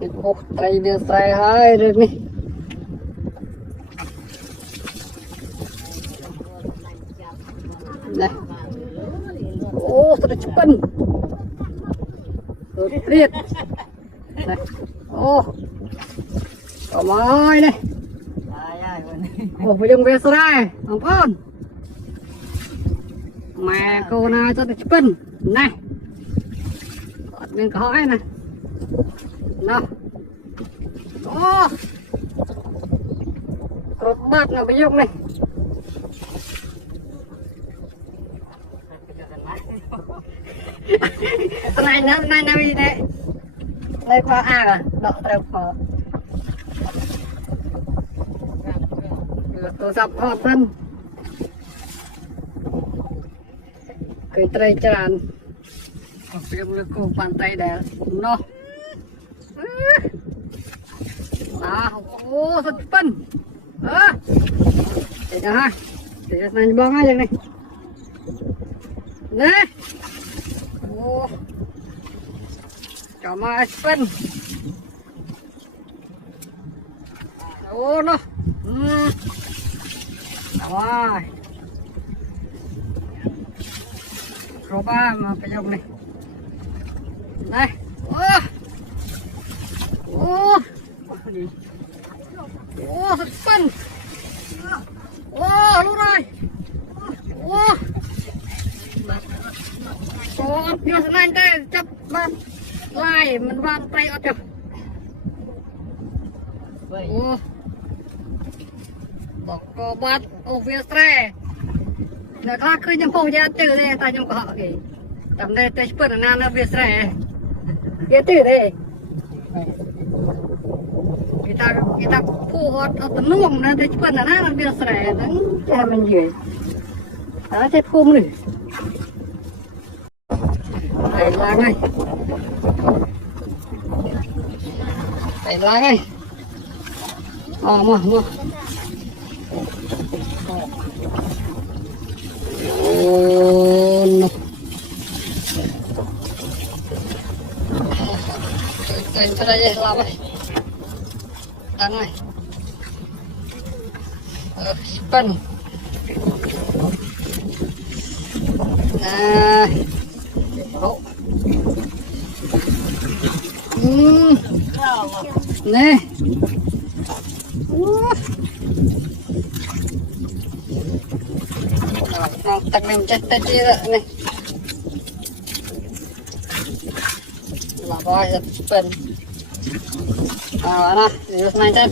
Ủa, tay đưa xe hai rồi nè. Này. Ô, thật là chụp bình. Rồi liệt. Này. Ô. Có mời này. Ủa, bây giờ về số đây. Không con. Mẹ cô nào cho chụp bình. Này. Mình có hỏi này. Nào. Ô. Rốt bát là bây giờ này. Này gì đấy. Đây có à đọ đều có. Tôi sắp hot thân. Cái tray tràn. Phim lực cô bàn tay để nó. Ô thật phân. Để cho ha. Để cho này bong ngay này. Nè. Ô. Cho mà phân. Ô nó. Rồi. Rồi ba mà phải dùng này. Đây. Ô. Ô. Ô thật phân. Ô luôn rồi. Ô. Ô nhớ thế này đây chấp bắt lại mình van tay ở chỗ. Ô. Bọc có bắt ô phía tre. Nó có khơi nhầm phong ra từ đây ta nhầm có họ kì. Tầm đây tới bữa nào nó phía tre. Cái từ đây. Kita phù hợp ở tận nông nó tới bữa nào nó phía tre nó cha mình gì. Đó chết khung này. Đây là ngay. Đây là ngay. Mà. No. Cái đây làm này. Đăng này. Spin. Này. Ồ. Nè. Tag mình chết chết đi rồi này. Là bao giờ spin. Đó, này, này chết.